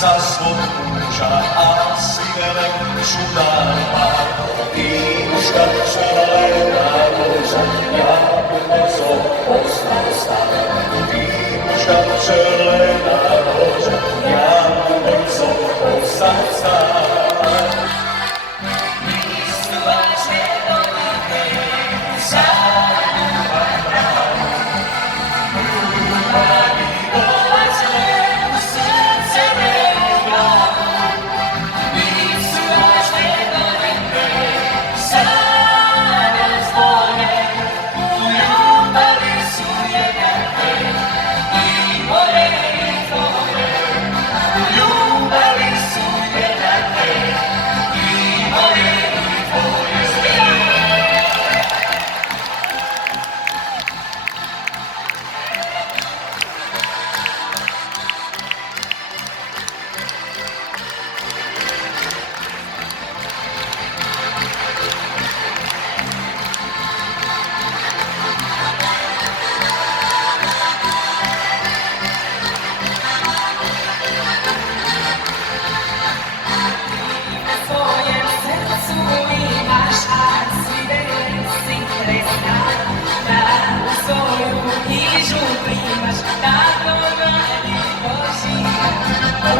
za svog muža, a svidele šutama. I muška čelena roža, jako brzo postane stara. I muška čelena roža, jako brzo postane stara.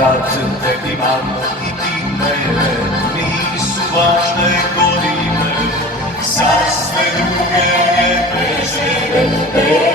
Rad te imam i ti mene, nisu važne godine, za sve druge lijepe žene.